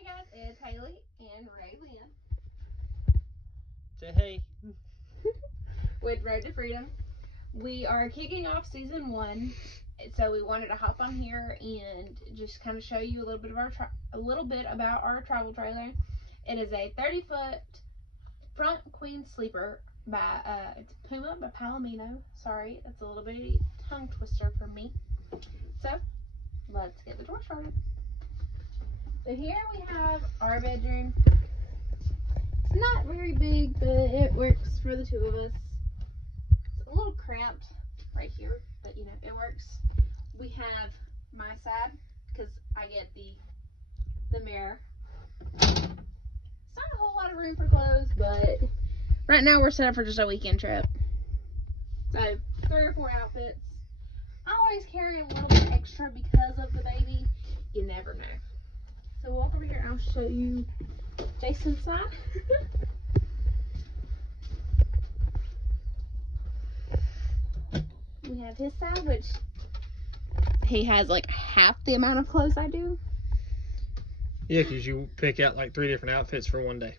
Hey guys, it's Haley and Raylynn Say hey. with Road to Freedom. We are kicking off season 1, so we wanted to hop on here and just kind of show you a little bit about our travel trailer. It is a 30-foot front queen sleeper by it's Puma by Palomino. Sorry, that's a little bitty tongue twister for me. So let's get the tour started. So here we have our bedroom. It's not very big, but it works for the two of us. It's a little cramped right here, but you know, it works. We have my side because I get the mirror. It's not a whole lot of room for clothes, but right now we're set up for just a weekend trip. So 3 or 4 outfits. I always carry a little bit extra because of the baby. You never know. So walk over here and I'll show you Jason's side. We have his side, which he has like half the amount of clothes I do. Yeah, because you pick out like 3 different outfits for one day.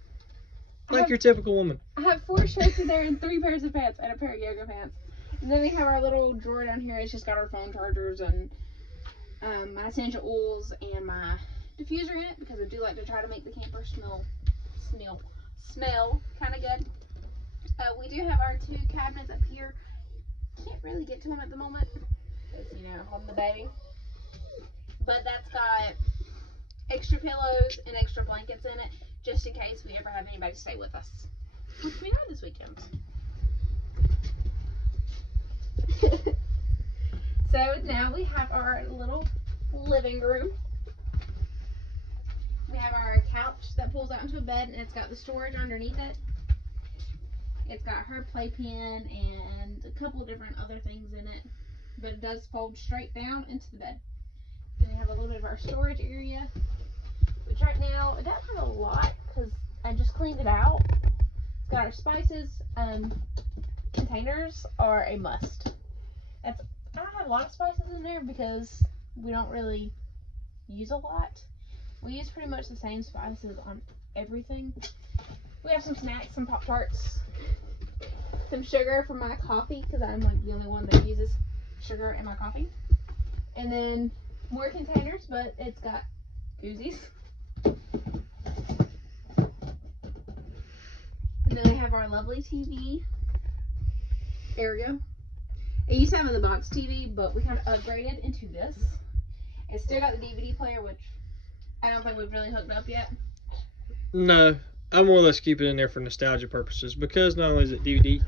Like your typical woman. I have 4 shirts in there and 3 pairs of pants and a pair of yoga pants. And then we have our little drawer down here. It's just got our phone chargers and my essential oils and my diffuser in it because I do like to try to make the camper smell kind of good. We do have our 2 cabinets up here. Can't really get to them at the moment because, you know, holding the baby. But that's got extra pillows and extra blankets in it just in case we ever have anybody stay with us, which we are this weekend. So now we have our little living room. We have our couch that pulls out into a bed and it's got the storage underneath it. It's got her playpen and a couple different other things in it, but it does fold straight down into the bed. Then we have a little bit of our storage area, which right now it doesn't have a lot because I just cleaned it out. It's got our spices. Containers are a must. I don't have a lot of spices in there because we don't really use a lot. We use pretty much the same spices on everything. We have some snacks, some Pop-Tarts, some sugar for my coffee because I'm like the only one that uses sugar in my coffee. And then more containers, but it's got koozies. And then we have our lovely TV area. It used to have the box TV, but we kind of upgraded into this. It's still got the DVD player, which I don't think we've really hooked up yet. No, I more or less keep it in there for nostalgia purposes because not only is it DVD,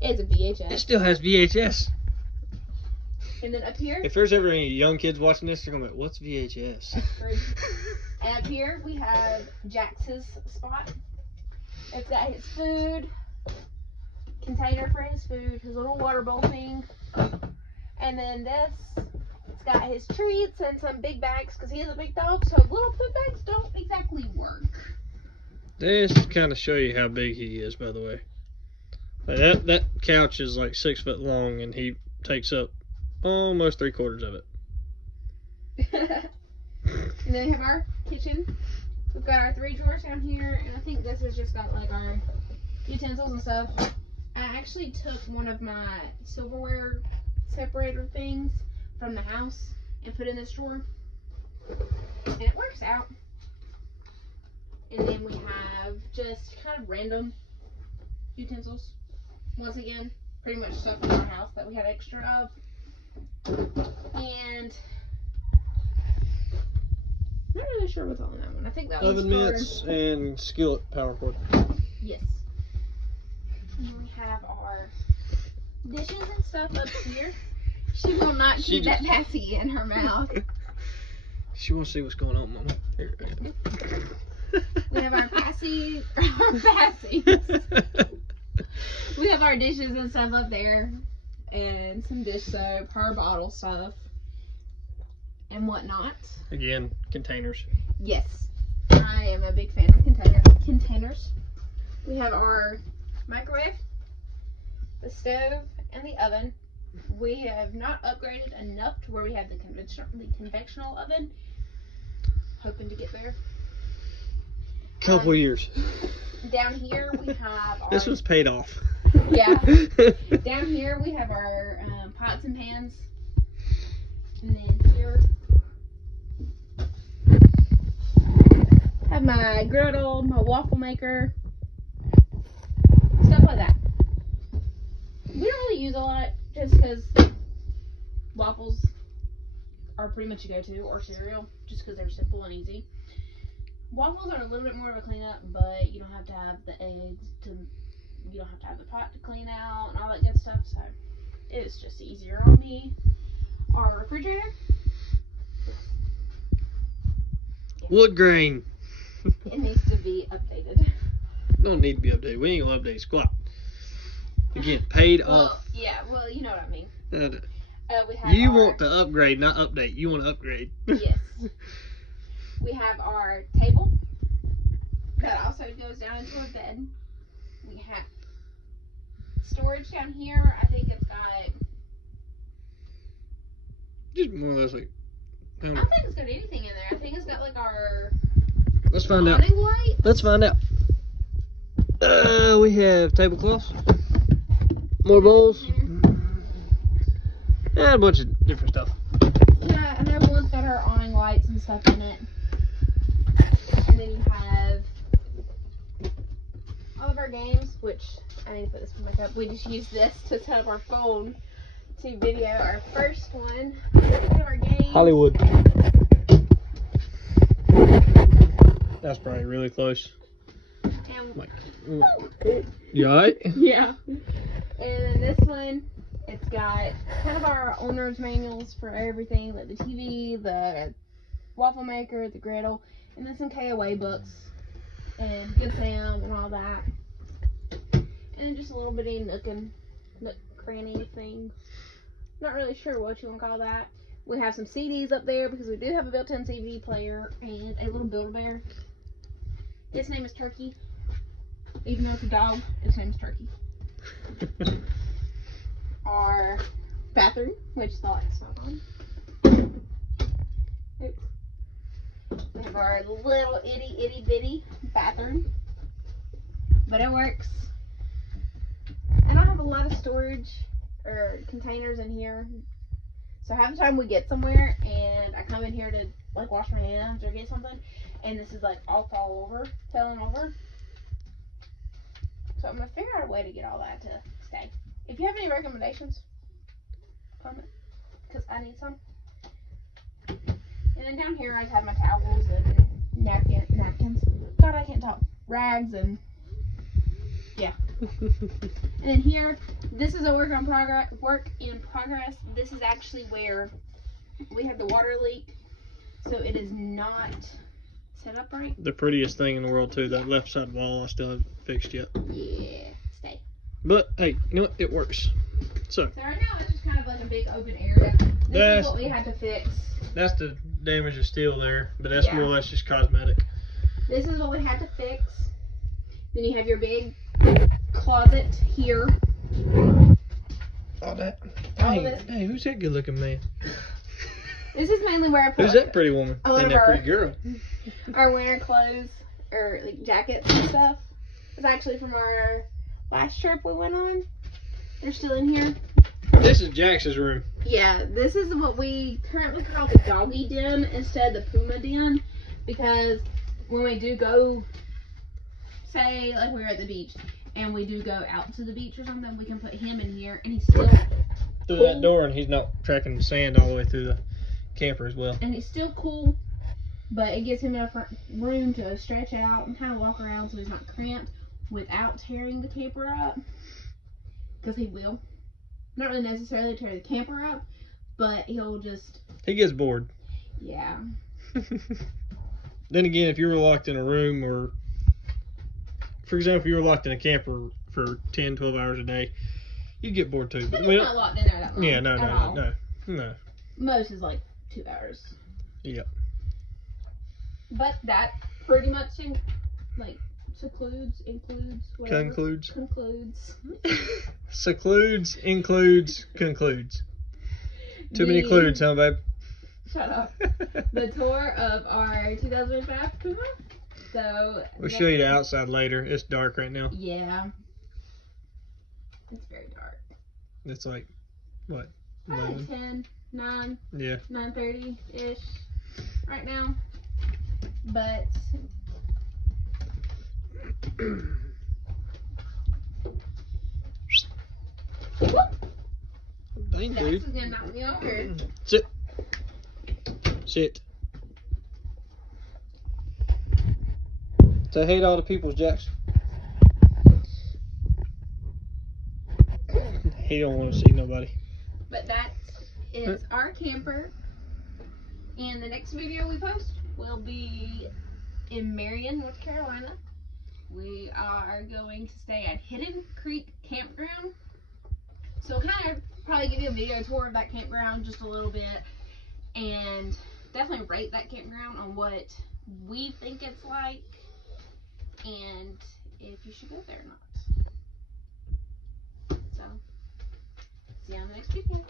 it's a VHS. it still has VHS. And then up here, if there's ever any young kids watching this, they're going to be like, what's VHS? And up here we have Jax's spot. It's got his food, container for his food, his little water bowl thing. And then this, it's got his treats and some big bags because he is a big dog, so little food bags don't exactly work. This kind of show you how big he is, by the way. Like that couch is like 6 foot long and he takes up almost 3/4 of it. And then we have our kitchen. We've got our 3 drawers down here, and I think this has just got like our utensils and stuff. I actually took one of my silverware separator things from the house and put in this drawer, and it works out. And then we have just kind of random utensils. Once again, pretty much stuff in our house that we had extra of. And I'm not really sure what's on that one. I think that was oven mitts and skillet power cord. Yes. And we have our dishes and stuff up here. She will not keep that passy in her mouth. She wants to see what's going on, Mama. Here, we have our passy. We have our dishes and stuff up there. And some dish soap, her bottle stuff, and whatnot. Again, containers. Yes. I am a big fan of containers. We have our microwave, the stove, and the oven. We have not upgraded enough to where we have the conventional oven. Hoping to get there. Couple years. Down here we have our... This was paid off. Yeah. Down here we have our pots and pans. And then here have my griddle, my waffle maker, stuff like that. We don't really use a lot just because waffles are pretty much a go-to, or cereal, just because they're simple and easy. Waffles are a little bit more of a cleanup, but you don't have to have the eggs you don't have to have the pot to clean out and all that good stuff, so it's just easier on me. Our refrigerator. Yeah. Wood grain. It needs to be updated. Don't need to be updated. We ain't gonna update squat. Again, paid off. Yeah, well, you know what I mean. We have You want to upgrade, not update. You want to upgrade. Yes. We have our table that also goes down into a bed. We have storage down here. I think it's got... Just more or less like... I don't think it's got anything in there. I think it's got like our... Let's find out. Light. Let's find out. We have tablecloths. More bowls. And a bunch of different stuff. Yeah, and everyone's got our awning lights and stuff in it. And then you have all of our games, which I need to put this in my cup. We just use this to set up our phone to video our first one. We have our games. Hollywood. That's probably really close. And, you alright? yeah. And then this one, it's got kind of our owner's manuals for everything, like the TV, the waffle maker, the griddle, and then some KOA books and Good Sam and all that. And then just a little bitty nook cranny thing. Not really sure what you want to call that. We have some CDs up there because we do have a built-in CD player and a little Build-A-Bear. Its name is Turkey. Even though it's a dog, its name is Turkey. Our bathroom, which the lights not on. Oops. We have our little itty bitty bathroom, but it works. I don't have a lot of storage or containers in here, so half the time we get somewhere and I come in here to like wash my hands or get something, and this is like all falling over. So I'm gonna figure out a way to get all that to stay. If you have any recommendations, comment, because I need some. And then down here I have my towels and napkins. God, I can't talk. Rags and yeah. And then here, this is a work in progress. This is actually where we had the water leak, so it is not set up right. The prettiest thing in the world too. That left side wall I still haven't fixed yet. Yeah, stay. But hey, you know what? It works. So right now it's just kind of like a big open area. This is what we had to fix. That's the damage of steel there, but that's Yeah. more or less just cosmetic. This is what we had to fix. Then you have your big closet here. All that. All of it. Hey, who's that good looking man? This is mainly where I put Who's that pretty woman? a lot And of that pretty girl. our winter clothes, or like jackets and stuff. It's actually from our last trip we went on. They're still in here. This is Jax's room. Yeah, this is what we currently call the Doggy Den instead of the Puma Den, because when we do go, say like we're at the beach and we do go out to the beach or something, we can put him in here and he's still Through cool. that door, and he's not tracking the sand all the way through the camper as well. And he's still cool, but it gives him enough room to stretch out and kind of walk around so he's not cramped without tearing the camper up, because he will. Not really necessarily tear the camper up, but he'll just... He gets bored. Yeah. Then again, if you were locked in a room, or, for example, if you were locked in a camper for 10, 12 hours a day, you'd get bored too. But he's not locked in there that long. Yeah, no. Most is like 2 hours. Yeah. But that pretty much includes Secludes, includes, concludes. Too many clues, huh, babe? Shut up. The tour of our 2005 Puma. So We'll show you the outside later. It's dark right now. Yeah. It's very dark. It's like, what? Probably 10, 9, Yeah. 9:30-ish right now. But Dang, Dax dude. is gonna knock me over. Sit. Sit. Say hey to all the people, Jax. He don't want to see nobody. But that is our camper. And the next video we post will be in Marion, North Carolina. We are going to stay at Hidden Creek Campground. So we'll kind of probably give you a video tour of that campground just a little bit. And definitely rate that campground on what we think it's like. And if you should go there or not. So, see you on the next video.